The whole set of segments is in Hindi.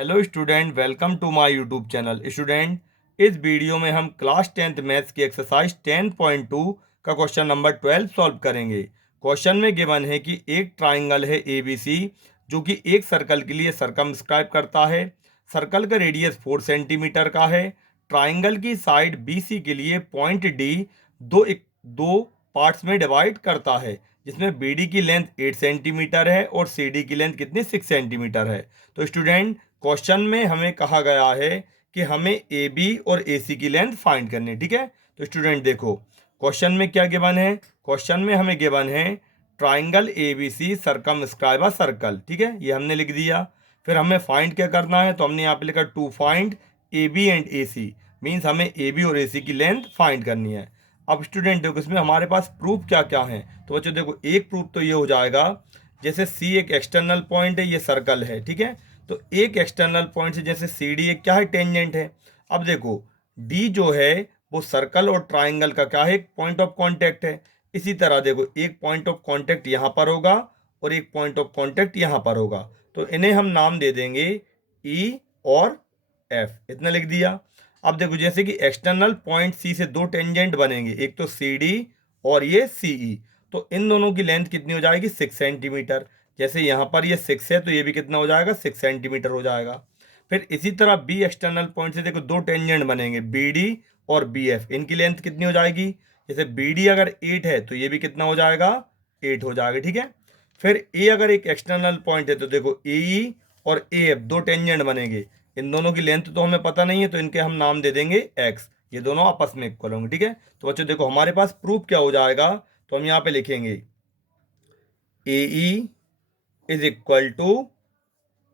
Hello student, welcome to my YouTube channel. Student, इस वीडियो में हम क्लास 10th मैथ्स की एक्सरसाइज 10.2 का क्वेश्चन नंबर 12 सॉल्व करेंगे। क्वेश्चन में गिवन है कि एक ट्राइंगल है ABC जो कि एक सर्कल के लिए सर्कमस्क्राइब करता है। सर्कल का रेडियस 4 सेंटीमीटर का है। ट्राइंगल की साइड BC के लिए पॉइंट D दो पार्ट्स में डिवाइड करता है, जिसमें BD की लेंथ 8 सेंटीमीटर है और CD की लेंथ कितनी 6 सेंटीमीटर है। तो स्टूडेंट, क्वेश्चन में हमें कहा गया है कि हमें AB और AC की लेंथ फाइंड करनी है। ठीक है, तो स्टूडेंट देखो, क्वेश्चन में क्या गिवन है। क्वेश्चन में हमें गिवन है triangle ABC circumscribe a circle. ठीक है, ये हमने लिख दिया। फिर हमें फाइंड क्या करना है, तो हमने यहाँ पे लिखा to find AB and AC। Means हमें AB और AC की लेंथ फाइंड करनी है। अब स्टूडेंट देखो, इसमें हमारे पास प्रूफ क्या क्या है। तो बच्चों देखो, एक प्रूफ तो ये हो जाएगा, जैसे C एक एक्सटर्नल पॉइंट है, ये सर्कल है। ठीक है, तो एक एक्सटर्नल पॉइंट से जैसे CD एक क्या है, टेंजेंट है। अब देखो, D जो है वो सर्कल और ट्राइंगल का क्या है, एक पॉइंट ऑफ कांटेक्ट है। इसी तरह देखो, एक पॉइंट ऑफ कांटेक्ट यहाँ पर होगा और एक पॉइंट ऑफ कांटेक्ट यहाँ पर होगा। तो इन्हें हम नाम दे देंगे E और F। इतना लिख दिया। अब देखो, जैसे कि एक्सटर्नल पॉइंट C से दो टेंजेंट बनेंगे, एक तो CD और ये CE। तो इन दोनों की लेंथ कितनी हो जाएगी, 6 सेंटीमीटर। जैसे यहाँ पर ये 6 है तो ये भी कितना हो जाएगा, 6 सेंटीमीटर हो जाएगा। फिर इसी तरह B एक्सटर्नल पॉइंट से देखो दो टेंजेंट बनेंगे, BD और BF। इनकी लेंथ कितनी हो जाएगी, जैसे BD अगर 8 है तो ये भी कितना हो जाएगा, 8 हो जाएगा। ठीक है, फिर A अगर एक एक्सटर्नल पॉइंट है तो देखो AE और AF दो टेंजेंट बनेंगे। इन दोनों की लेंथ तो हमें पता नहीं है, तो इनके हम नाम दे देंगे X। ये दोनों आपस में इक्वल होंगे। ठीक है, तो बच्चों देखो, हमारे पास प्रूफ क्या हो जाएगा, तो हम यहाँ पे लिखेंगे AE is equal to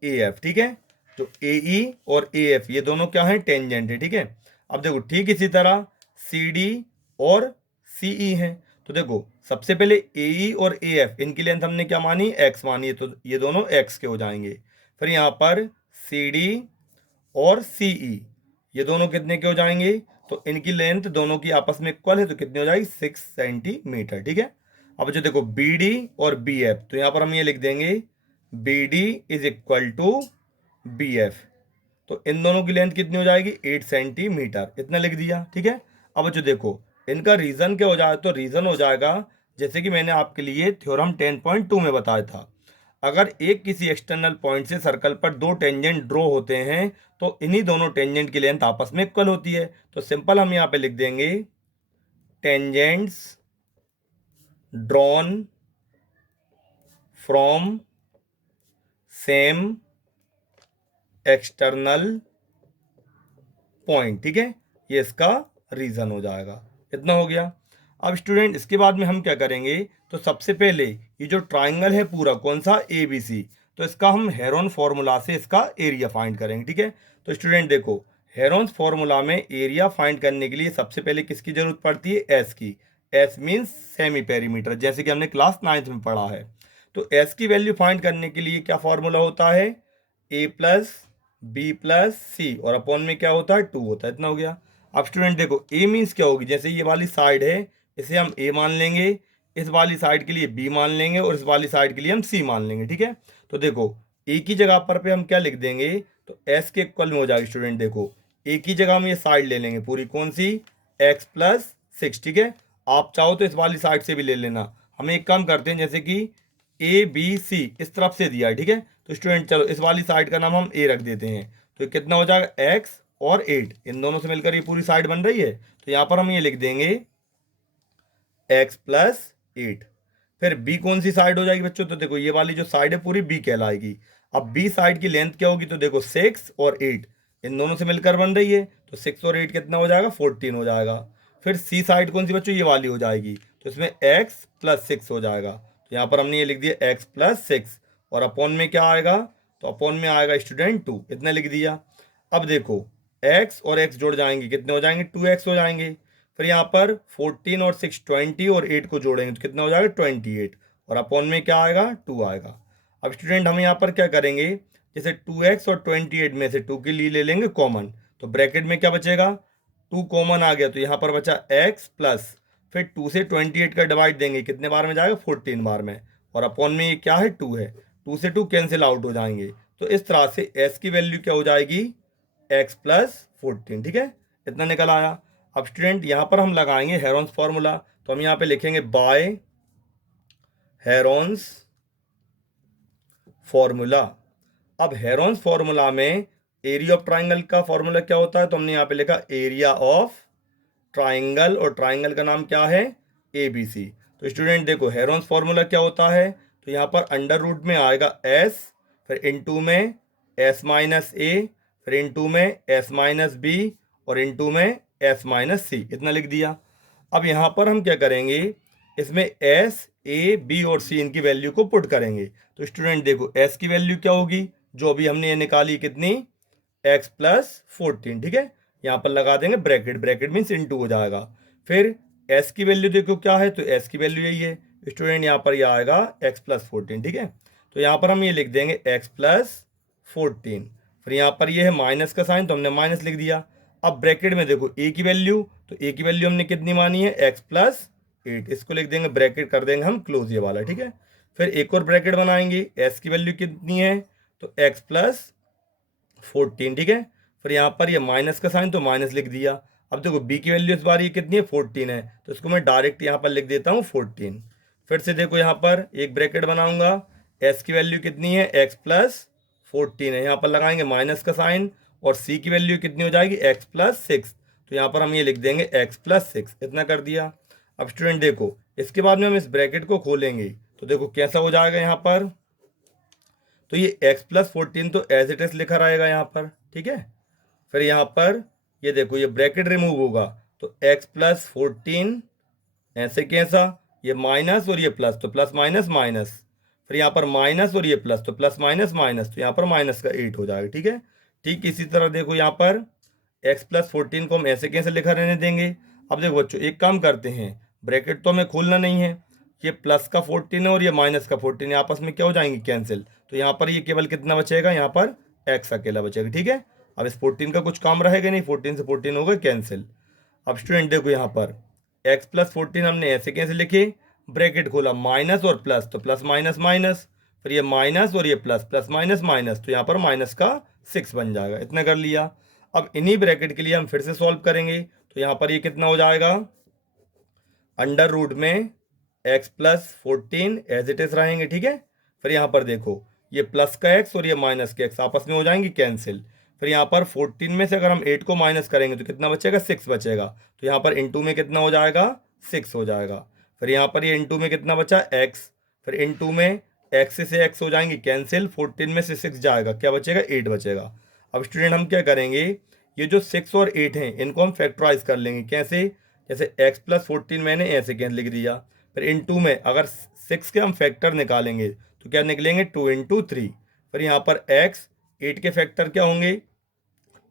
AF। ठीक है, तो AE और AF ये दोनों क्या है, टेंजेंट है। ठीक है, अब देखो, ठीक इसी तरह CD और CE है। तो देखो, सबसे पहले AE और AF इनकी लेंथ हमने क्या मानी, X मानी है, तो ये दोनों X के हो जाएंगे। फिर यहाँ पर CD और CE ये दोनों कितने के हो जाएंगे, तो इनकी लेंथ दोनों की आपस में इक्वल है, तो कितनी हो जाएगी, 6 सेंटीमीटर। ठीक है, अब जो देखो BD और BF, तो यहाँ पर हम ये लिख देंगे BD is equal to BF। तो इन दोनों की लेंथ कितनी हो जाएगी, 8 सेंटीमीटर। इतना लिख दिया। ठीक है, अब जो देखो, इनका रीजन क्या हो जाएगा, तो रीजन हो जाएगा जैसे कि मैंने आपके लिए थ्योरम 10.2 में बताया था। अगर एक किसी एक्सटर्नल पॉइंट से सर्कल पर दो टेंजेंट ड्रॉ होते हैं तो इन्हीं दोनों टेंजेंट की लेंथ आपस में इक्वल होती है। तो सिंपल हम यहाँ पे लिख देंगे tangents drawn from same external point. ठीक है, ये इसका रीजन हो जाएगा। इतना हो गया। अब स्टूडेंट, इसके बाद में हम क्या करेंगे, तो सबसे पहले ये जो ट्राइंगल है पूरा कौन सा, ABC, तो इसका हम हेरोन फॉर्मूला से इसका एरिया फाइंड करेंगे। ठीक है, तो स्टूडेंट देखो, हेरोन्स फॉर्मूला में एरिया फाइंड करने के लिए सबसे पहले किसकी जरूरत पड़ती है, S की। S मीन्स सेमी पेरीमीटर, जैसे कि हमने क्लास 9th में पढ़ा है। तो S की वैल्यू फाइंड करने के लिए क्या फॉर्मूला होता है, A+B+C और अपॉन में क्या होता है, 2 होता है। इतना हो गया। अब स्टूडेंट देखो, A मीन्स क्या होगी, जैसे ये वाली साइड है इसे हम A मान लेंगे, इस वाली साइड के लिए B मान लेंगे और इस वाली साइड के लिए हम C मान लेंगे। ठीक है, तो देखो, A की जगह पर पे हम क्या लिख देंगे, तो S के इक्वल में हो जाएगी। स्टूडेंट देखो, A की जगह हम ये साइड ले लेंगे पूरी, कौन सी, X+6। ठीक है, आप चाहो तो इस वाली साइड से भी ले लेना। हम एक काम करते हैं, जैसे कि ABC इस तरफ से दिया है। ठीक है, तो स्टूडेंट चलो इस वाली साइड का नाम हम A रख देते हैं। तो ये कितना हो जाएगा, X और 8, इन दोनों से मिलकर ये पूरी साइड बन रही है। तो यहाँ पर हम ये लिख देंगे X+8। फिर B कौन सी साइड हो जाएगी बच्चों, तो देखो ये वाली जो साइड है पूरी B कहलाएगी। अब B साइड की लेंथ क्या होगी, तो देखो 6 और 8 इन दोनों से मिलकर बन रही है, तो 6 और 8 कितना हो जाएगा, 14 हो जाएगा। फिर C साइड कौन सी बच्चों, ये वाली हो जाएगी, तो इसमें X+6 हो जाएगा। तो यहाँ पर हमने ये लिख दिया X+6 और अपॉन में क्या आएगा, तो अपॉन में आएगा स्टूडेंट 2। इतना लिख दिया। अब देखो, X और X जुड़ जाएंगे, कितने हो जाएंगे, 2X हो जाएंगे। फिर यहाँ पर 14 और 6 20 और 8 को जोड़ेंगे तो कितना हो जाएगा, 28 और अपॉन में क्या आएगा, 2 आएगा। अब स्टूडेंट हम यहाँ पर क्या करेंगे, जैसे 2x और 28 में से 2 के लिए ले लेंगे कॉमन, तो ब्रैकेट में क्या बचेगा, 2 कॉमन आ गया, तो यहाँ पर बचा x प्लस, फिर 2 से 28 का डिवाइड देंगे, कितने बार में जाएगा, 14 बार में, और अपॉन में ये क्या है, 2 है। 2 से 2 कैंसिल आउट हो जाएंगे, तो इस तरह से एस की वैल्यू क्या हो जाएगी, एक्स प्लस 14। ठीक है, इतना निकल आया। अब स्टूडेंट यहाँ पर हम लगाएंगे हेरोन्स फॉर्मूला, तो हम यहाँ पे लिखेंगे बाय हेरोन्स फॉर्मूला। अब हेरोन्स फॉर्मूला में एरिया ऑफ ट्राइंगल का फॉर्मूला क्या होता है, तो हमने यहाँ पे लिखा एरिया ऑफ ट्राइंगल, और ट्राइंगल का नाम क्या है, ए बी सी। तो स्टूडेंट देखो हेरोन्स फॉर्मूला क्या होता है, तो यहाँ पर अंडर रूट में आएगा एस, फिर इनटू में एस माइनस ए, फिर इनटू में एस माइनस बी, और इनटू में एस माइनस सी, इतना लिख दिया। अब यहाँ पर हम क्या करेंगे, इसमें एस ए बी और सी इनकी वैल्यू को पुट करेंगे। तो स्टूडेंट देखो एस की वैल्यू क्या होगी, जो अभी हमने ये निकाली कितनी, एक्स प्लस 14। ठीक है, यहाँ पर लगा देंगे ब्रैकेट, ब्रैकेट मीन्स इनटू हो जाएगा। फिर एस की वैल्यू देखो क्या है, तो एस की वैल्यू यही है स्टूडेंट, यहाँ पर यह आएगा एक्स प्लस 14। ठीक है, तो यहाँ पर हम ये लिख देंगे एक्स प्लस 14। फिर यहाँ पर ये है माइनस का साइन, तो हमने माइनस लिख दिया। अब ब्रैकेट में देखो ए की वैल्यू, तो ए की वैल्यू हमने कितनी मानी है, एक्स प्लस 8, इसको लिख देंगे ब्रैकेट कर देंगे हम क्लोज ये वाला। ठीक है, फिर एक और ब्रैकेट बनाएंगे, एस की वैल्यू कितनी है, तो एक्स प्लस 14। ठीक है, फिर यहाँ पर ये माइनस का साइन, तो माइनस लिख दिया। अब देखो बी की वैल्यू इस बार ये कितनी है, 14 है, तो इसको मैं डायरेक्ट यहाँ पर लिख देता हूँ 14। फिर से देखो यहाँ पर एक ब्रैकेट बनाऊंगा, एस की वैल्यू कितनी है, एक्स प्लस 14 है, यहाँ पर लगाएंगे माइनस का साइन, और सी की वैल्यू कितनी हो जाएगी, एक्स प्लस 6, तो यहाँ पर हम ये लिख देंगे एक्स प्लस 6, इतना कर दिया। अब स्टूडेंट देखो इसके बाद में हम इस ब्रैकेट को खोलेंगे, तो देखो कैसा हो जाएगा यहाँ पर, तो ये एक्स प्लस 14 तो एज इट इज लिखा रहेगा यहाँ पर। ठीक है, फिर यहाँ पर ये देखो ये ब्रैकेट रिमूव होगा, तो एक्स प्लस 14 ऐसे कैसा, ये माइनस और ये प्लस, तो प्लस माइनस माइनस, फिर यहाँ पर माइनस और ये प्लस, तो प्लस माइनस माइनस, तो यहाँ पर माइनस का 8 हो जाएगा। ठीक है, ठीक इसी तरह देखो यहाँ पर एक्स प्लस 14 को हम ऐसे कैसे लिखा रहने देंगे। अब देखो बच्चों एक काम करते हैं, ब्रैकेट तो हमें खोलना नहीं है, ये प्लस का 14 है और ये माइनस का 14 है, आपस में क्या हो जाएंगे, कैंसिल। तो यहाँ पर ये केवल कितना बचेगा, यहाँ पर एक्स अकेला बचेगा। ठीक है, अब इस 14 का कुछ काम रहेगा नहीं, 14 से 14 होगा कैंसिल। अब स्टूडेंट देखो यहाँ पर एक्स प्लस 14 हमने ऐसे कैसे लिखे, ब्रैकेट खोला माइनस और प्लस, तो प्लस माइनस माइनस, फिर ये माइनस और ये प्लस, प्लस माइनस माइनस, तो यहाँ पर माइनस का 6 बन जाएगा, इतना कर लिया। अब इन्हीं ब्रैकेट के लिए हम फिर से सॉल्व करेंगे, तो यहाँ पर ये कितना हो जाएगा, अंडर रूट में x plus 14 as it is रहेंगे। ठीक है, फिर यहाँ पर देखो ये प्लस का एक्स और ये माइनस के एक्स आपस में हो जाएंगे कैंसिल। फिर यहाँ पर 14 में से अगर हम 8 को माइनस करेंगे तो कितना बचेगा, 6 बचेगा, तो यहाँ पर इनटू में कितना हो जाएगा, 6 हो जाएगा। फिर यहाँ पर ये इनटू में कितना बचा, एक्स, फिर इनटू में एक्स से एक्स हो जाएंगे कैंसिल, 14 में से 6 जाएगा, क्या बचेगा, 8 बचेगा। अब स्टूडेंट हम क्या करेंगे, ये जो 6 और 8 हैं इनको हम फैक्टराइज कर लेंगे, कैसे, जैसे एक्स प्लस 14 मैंने ऐसे कैसे लिख दिया, फिर इनटू में अगर 6 के हम फैक्टर निकालेंगे तो क्या निकलेंगे, 2 इंटू 3, फिर यहाँ पर एक्स 8 के फैक्टर क्या होंगे,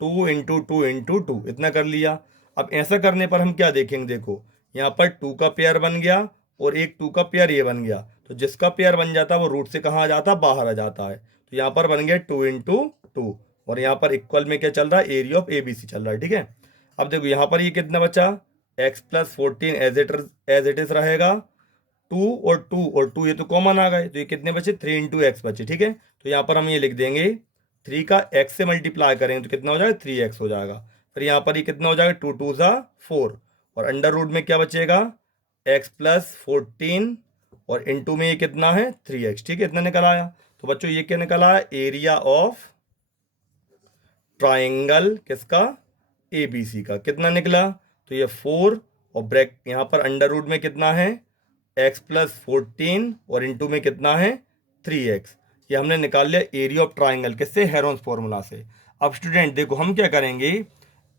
2 इंटू 2 इंटू 2, इतना कर लिया। अब ऐसा करने पर हम क्या देखेंगे, देखो यहाँ पर 2 का पेयर बन गया और एक 2 का पेयर ये बन गया, तो जिसका पेयर बन जाता है वो रूट से कहाँ आ जाता है, बाहर आ जाता है, तो यहाँ पर बन गया 2 इंटू 2, और यहाँ पर इक्वल में क्या चल रहा है, area of A B C चल रहा है। ठीक है, अब देखो यहाँ पर ये कितना बचा, x plus 14 as it is रहेगा, 2 और 2 ये तो कॉमन आ गए, तो ये कितने बचे, 3 इंटू एक्स बचे। ठीक है, तो यहाँ पर हम ये लिख देंगे 3 का एक्स से मल्टीप्लाई करेंगे तो कितना हो जाएगा, 3x हो जाएगा। फिर यहाँ पर ये कितना हो जाएगा, 2 2 ज़ा 4, और अंडर रूट में क्या बचेगा, एक्स प्लस 14, और इनटू में ये कितना है, 3x। ठीक है, इतना निकल आया। तो बच्चों ये क्या निकल आया, एरिया ऑफ ट्राइंगल किसका, ए बी सी का, कितना निकला, तो ये 4, और ब्रैक यहाँ पर अंडर रूट में कितना है, एक्स प्लस 14, और इनटू में कितना है, 3x। ये हमने निकाल लिया एरिया ऑफ ट्राइंगल, किससे, हेरोन्स फॉर्मूला से। अब स्टूडेंट देखो हम क्या करेंगे,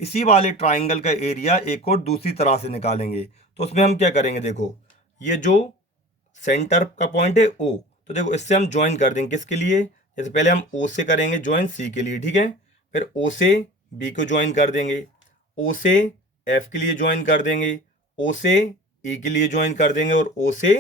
इसी वाले ट्राइंगल का एरिया एक और दूसरी तरह से निकालेंगे। तो उसमें हम क्या करेंगे, देखो ये जो सेंटर का पॉइंट है ओ, तो देखो इससे हम ज्वाइन कर देंगे, किसके लिए, जैसे पहले हम ओ से करेंगे ज्वाइन सी के लिए। ठीक है, फिर ओ से बी को ज्वाइन कर देंगे, ओ से एफ के लिए ज्वाइन कर देंगे, ओ से ई के लिए ज्वाइन कर देंगे, और ओ से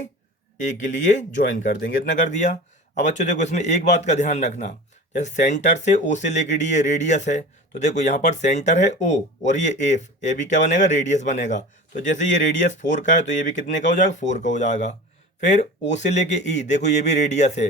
ए के लिए ज्वाइन कर देंगे, इतना कर दिया। अब बच्चों देखो इसमें एक बात का ध्यान रखना, जैसे सेंटर से ओ से लेके डी ये रेडियस है, तो देखो यहाँ पर सेंटर है ओ और ये एफ, ए भी क्या बनेगा, रेडियस बनेगा। तो जैसे ये रेडियस 4 का है तो ये भी कितने का हो जाएगा, 4 का हो जाएगा। फिर ओ से लेके ई, देखो ये भी रेडियस है,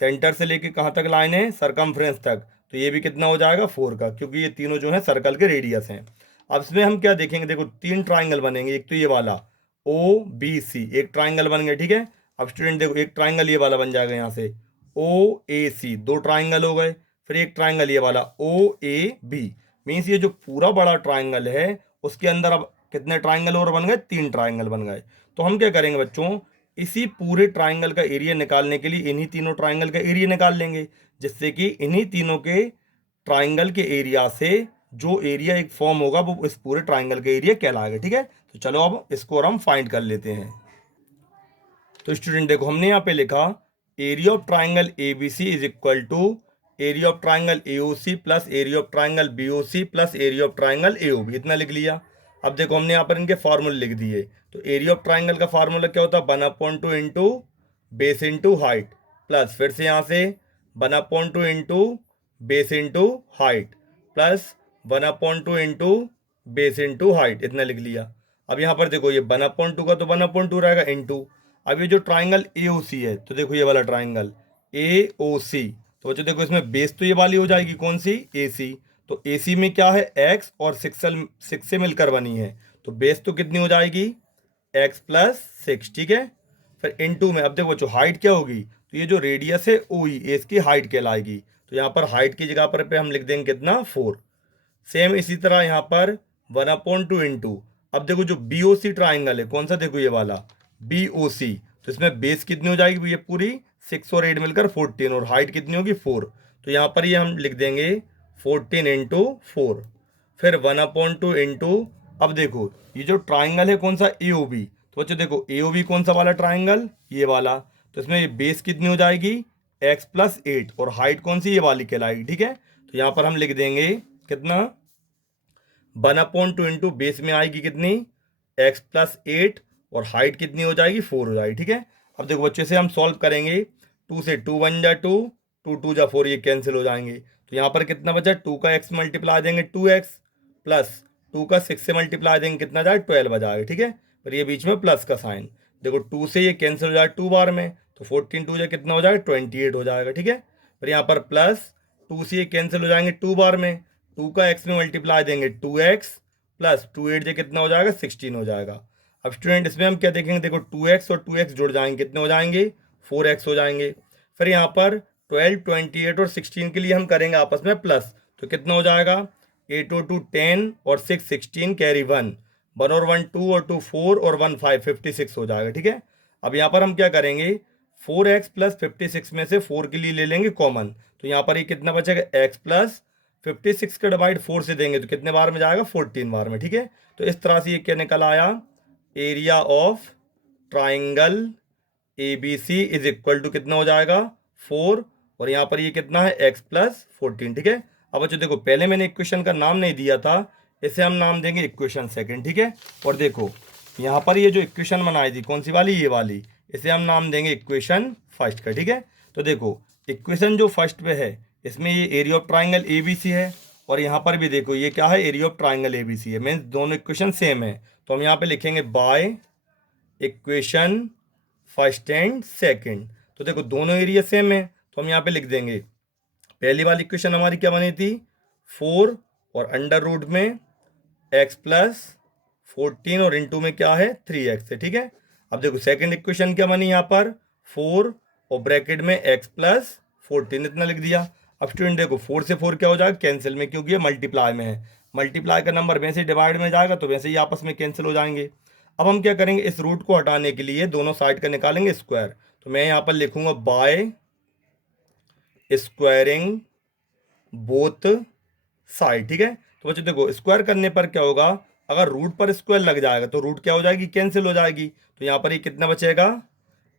सेंटर से लेके कहाँ तक लाइन है, सरकमफ्रेंस तक, तो ये भी कितना हो जाएगा 4 का, क्योंकि ये तीनों जो है सर्कल के रेडियस हैं। अब इसमें हम क्या देखेंगे, देखो 3 ट्राइंगल बनेंगे, एक तो ये वाला ओ बी सी, एक ट्राइंगल बन गया, ठीक है। अब स्टूडेंट देखो एक ट्राइंगल ये वाला बन जाएगा यहाँ से ओ ए सी, 2 ट्राइंगल हो गए। फिर एक ट्राइंगल ये वाला ओ ए बी, मीन्स ये जो पूरा बड़ा ट्राइंगल है उसके अंदर अब कितने ट्राइंगल और बन गए, 3 ट्राइंगल बन गए। तो हम क्या करेंगे बच्चों, इसी पूरे ट्राइंगल का एरिया निकालने के लिए इन्हीं तीनों ट्राइंगल का एरिया निकाल लेंगे, जिससे कि इन्हीं तीनों के ट्राइंगल के एरिया से जो एरिया एक फॉर्म होगा वो इस पूरे ट्राइंगल का एरिया कहलाएगा, ठीक है। तो चलो अब इसको और हम फाइंड कर लेते हैं। तो स्टूडेंट देखो हमने यहाँ पे लिखा area of triangle A B C is equal to area of triangle A O C plus area of triangle B O C plus area of triangle A O B, इतना लिख लिया। अब देखो हमने यहाँ पर इनके फार्मूले लिख दिए। तो एरिया ऑफ ट्राइंगल का फार्मूला क्या होता है, 1/2 into base into height, plus फिर से यहाँ से 1/2 into base into height, plus 1/2 into base into height, इतना लिख लिया। अब यहाँ पर देखो ये 1/2 का तो 1/2 रहेगा इंटू, अब ये जो ट्राइंगल ए ओ सी है, तो देखो ये वाला ट्राइंगल ए ओ सी, तो बच्चों देखो इसमें बेस तो ये वाली हो जाएगी कौन सी, ए सी। तो ए सी में क्या है, एक्स और 6 से मिलकर बनी है, तो बेस तो कितनी हो जाएगी, एक्स प्लस 6, ठीक है। फिर इनटू में अब देखो बच्चों हाइट क्या होगी, तो ये जो रेडियस है ओ ई, इसकी हाइट कहलाएगी। तो यहाँ पर हाइट की जगह पर पे हम लिख देंगे कितना, 4। सेम इसी तरह यहाँ पर 1/2 इंटू, अब देखो जो बी ओ सी ट्राइंगल है कौन सा, देखो ये वाला बी ओ सी, तो इसमें बेस कितनी हो जाएगी, ये पूरी 6 और 8 मिलकर 14, और हाइट कितनी होगी 4, तो यहाँ पर ये हम लिख देंगे 14 इंटू 4। फिर 1/2 इंटू, अब देखो ये जो ट्राइंगल है कौन सा, ए ओ बी, तो बच्चों देखो ए ओ बी कौन सा वाला ट्राइंगल, ये वाला, तो इसमें ये बेस कितनी हो जाएगी, एक्स प्लस 8, और हाइट कौन सी, ये वाली कहलाएगी, ठीक है। तो यहाँ पर हम लिख देंगे कितना, 1/2 इंटू बेस में आएगी कितनी, एक्स प्लस 8, और हाइट कितनी हो जाएगी 4 हो जाएगी, ठीक है। अब देखो बच्चे से हम सॉल्व करेंगे, 2 से 2 1 जा 2, 2 2 जा 4, ये कैंसिल हो जाएंगे। तो यहाँ पर कितना बचा, 2 का एक्स मल्टीप्लाई देंगे 2x, प्लस 2 का 6 से मल्टीप्लाई देंगे कितना जाए, 12 आ जाएगा, ठीक है। फिर ये बीच में प्लस का साइन, देखो 2 से ये कैंसिल हो जाएगा 2 बार में, तो 14 2 जा कितना हो जाएगा, 28 हो जाएगा, ठीक है। फिर यहाँ पर प्लस 2 से ये कैंसिल हो जाएंगे 2 बार में, 2 का x में मल्टीप्लाई देंगे 2x, प्लस 2 8 जे कितना हो जाएगा, 16 हो जाएगा। अब स्टूडेंट इसमें हम क्या देखेंगे, देखो 2x और 2x जुड़ जाएंगे कितने हो जाएंगे, 4x हो जाएंगे। फिर यहाँ पर 12 28 और 16 के लिए हम करेंगे आपस में प्लस, तो कितना हो जाएगा, 8 और 2 10 और 6 16, कैरी 1 1 और 1 2 और 2 4 और 1 5 56 हो जाएगा, ठीक है। अब यहाँ पर हम क्या करेंगे, 4x प्लस 56 में से 4 के लिए ले लेंगे कॉमन, तो यहाँ पर ये कितना बचेगा, x प्लस 56 का डिवाइड 4 से देंगे तो कितने बार में जाएगा, 14 बार में, ठीक है। तो इस तरह से ये क्या निकल आया, area of triangle A B C is equal to कितना हो जाएगा, 4, और यहाँ पर ये कितना है, x प्लस 14, ठीक है। अब बच्चों देखो पहले मैंने इक्वेशन का नाम नहीं दिया था, इसे हम नाम देंगे इक्वेशन सेकंड, ठीक है। और देखो यहाँ पर ये जो इक्वेशन बनाई थी कौन सी वाली, ये वाली, इसे हम नाम देंगे इक्वेशन फर्स्ट का, ठीक है। तो देखो इक्वेशन जो फर्स्ट पे है इसमें ये area of triangle A B C है, और यहाँ पर भी देखो ये क्या है, area of triangle A B C है, मीन्स दोनों इक्वेशन सेम है। तो हम यहाँ पे लिखेंगे by equation first and second, तो देखो दोनों एरिया सेम है, तो हम यहाँ पे लिख देंगे पहली वाली इक्वेशन हमारी क्या बनी थी, 4 और अंडर रूट में x प्लस 14 और इंटू में क्या है 3x है, ठीक है। अब देखो सेकंड इक्वेशन क्या बनी यहाँ पर, 4 और ब्रैकेट में x प्लस 14, इतना लिख दिया। अब स्टूडेंट देखो 4 से 4 क्या हो जाएगा, कैंसिल में, क्योंकि ये मल्टीप्लाई में है, मल्टीप्लाई का नंबर वैसे ही डिवाइड में जाएगा तो वैसे ही आपस में कैंसिल हो जाएंगे। अब हम क्या करेंगे, इस रूट को हटाने के लिए दोनों साइड का निकालेंगे स्क्वायर, तो मैं यहाँ पर लिखूंगा बाय स्क्वायरिंग बोथ साइड, ठीक है। तो बच्चों देखो स्क्वायर करने पर क्या होगा, अगर रूट पर स्क्वायर लग जाएगा तो रूट क्या हो जाएगी, कैंसिल हो जाएगी। तो यहाँ पर ये कितना बचेगा,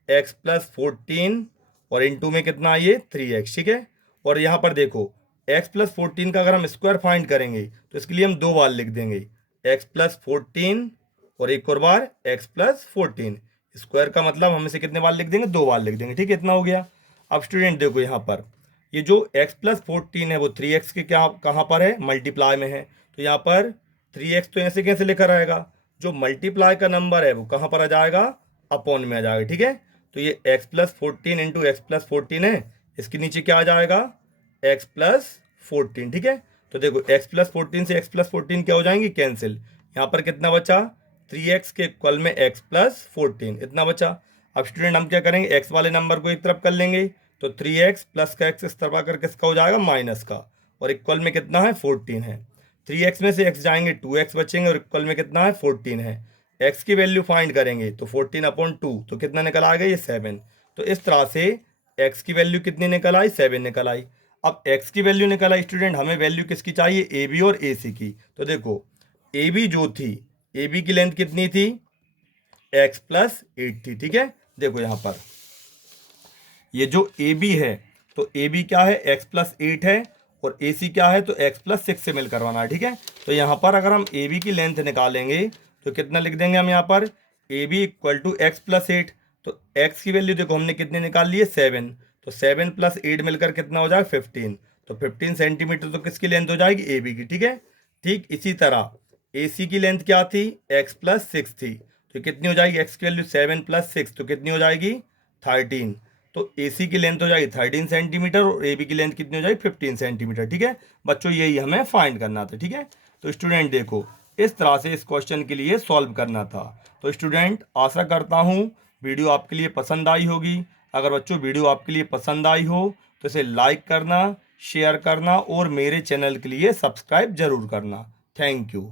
x प्लस 14 और इंटू में कितना ये 3x, ठीक है। और यहाँ पर देखो x प्लस 14 का अगर हम स्क्वायर फाइंड करेंगे तो इसके लिए हम 2 बार लिख देंगे, x प्लस 14 और एक और बार x प्लस 14, स्क्वायर का मतलब हम इसे कितने बार लिख देंगे, 2 बार लिख देंगे, ठीक है, इतना हो गया। अब स्टूडेंट देखो यहाँ पर ये जो x प्लस 14 है वो 3x के क्या कहाँ पर है, मल्टीप्लाई में है, तो यहाँ पर 3x तो ऐसे कैसे लिखा रहेगा, जो मल्टीप्लाई का नंबर है वो कहाँ पर आ जाएगा, अपॉन में आ जाएगा, ठीक है। तो ये x plus 14 into x plus 14 है, इसके नीचे क्या आ जाएगा, x प्लस 14। ठीक है, तो देखो x प्लस 14 से x प्लस 14 क्या हो जाएंगी, कैंसिल। यहाँ पर कितना बचा, 3x के इक्वल में x प्लस 14 इतना बचा। अब स्टूडेंट हम क्या करेंगे, x वाले नंबर को एक तरफ कर लेंगे, तो 3x प्लस का x इस तरफ आकर किसका हो जाएगा, माइनस का, और इक्वल में कितना है, 14 है। 3x में से x जाएंगे, 2x बचेंगे, और इक्वल में कितना है, 14 है। x की वैल्यू फाइंड करेंगे तो 14/2, तो कितना निकल आएगा, ये 7। तो इस तरह से x की वैल्यू कितनी निकल आई, 7 निकल आई। अब x की वैल्यू निकल आई स्टूडेंट, हमें वैल्यू किसकी चाहिए, AB और AC की। तो देखो AB जो थी, AB की लेंथ कितनी थी, x प्लस 8 थी। ठीक है, देखो यहाँ पर ये जो AB है, तो AB क्या है, x प्लस 8 है, और AC क्या है, तो x प्लस 6 से मिल करवाना है। ठीक है, तो यहाँ पर अगर हम AB की लेंथ निकालेंगे तो कितना लिख देंगे हम यहाँ पर, AB equal to x plus 8। तो x की वैल्यू देखो हमने कितनी निकाल ली है, 7। तो 7 प्लस 8 मिलकर कितना हो जाएगा, 15। तो 15 सेंटीमीटर तो किसकी लेंथ हो जाएगी, AB की। ठीक है, ठीक इसी तरह AC की लेंथ क्या थी, x प्लस 6 थी, तो कितनी हो जाएगी, x की वैल्यू 7 प्लस 6, तो कितनी हो जाएगी, 13। तो AC की लेंथ हो जाएगी 13 सेंटीमीटर, और AB की लेंथ कितनी हो जाएगी, 15 सेंटीमीटर। ठीक है बच्चों, यही हमें फाइंड करना था। ठीक है, तो स्टूडेंट देखो इस तरह से इस क्वेश्चन के लिए सॉल्व करना था। तो स्टूडेंट आशा करता हूँ वीडियो आपके लिए पसंद आई होगी। अगर बच्चों वीडियो आपके लिए पसंद आई हो तो इसे लाइक करना, शेयर करना, और मेरे चैनल के लिए सब्सक्राइब जरूर करना। Thank you.